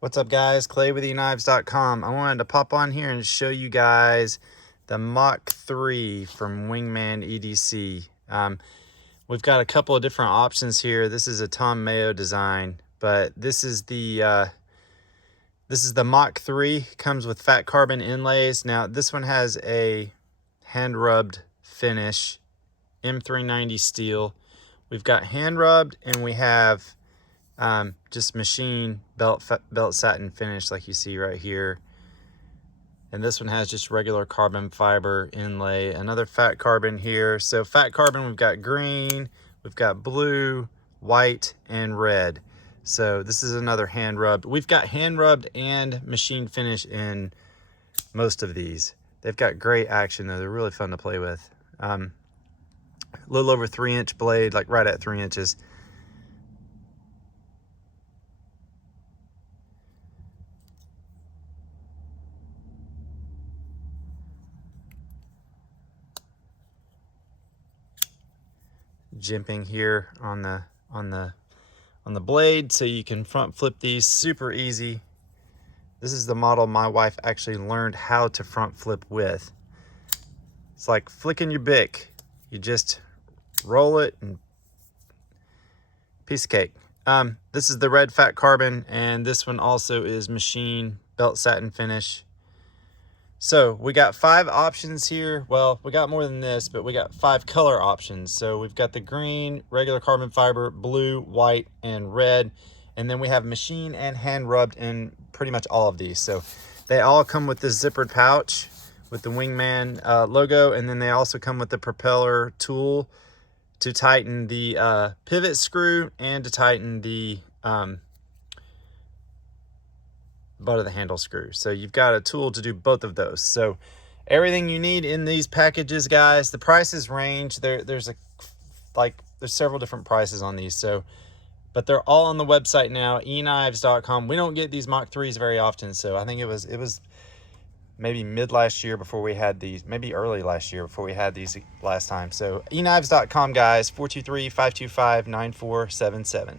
What's up, guys? Clay with EKNIVES.com. I wanted to pop on here and show you guys the Mach 3 from WingmanEDC. We've got a couple of different options here. This is a Tom Mayo design, but this is the Mach 3. Comes with fat carbon inlays. Now this one has a hand rubbed finish, M390 steel. We've got hand rubbed, and we have just machine belt satin finish like you see right here. And this one has just regular carbon fiber inlay, another fat carbon here. So fat carbon, we've got green, we've got blue, white, and red. So this is another hand rubbed. We've got hand rubbed and machine finish in most of these. They've got great action though. They're really fun to play with. A little over 3-inch blade, like right at 3 inches. Jimping here on the blade, so you can front flip these super easy. This is the model my wife actually learned how to front flip with. It's like flicking your Bic. You just roll it and piece of cake. This is the red fat carbon, and this one also is machine belt satin finish. So we got 5 options here. Well, we got more than this, but we got 5 color options. So we've got the green, regular carbon fiber, blue, white, and red. And then we have machine and hand rubbed in pretty much all of these. So they all come with this zippered pouch with the Wingman logo. And then they also come with the propeller tool to tighten the pivot screw and to tighten the butt of the handle screw. So you've got a tool to do both of those. So everything you need in these packages, guys. The prices range. There's several different prices on these. So, but they're all on the website now, EKNIVES.com. We don't get these Mach 3s very often, so I think it was maybe mid last year before we had these, maybe early last year before we had these last time. So EKNIVES.com, guys. 423-525-9477.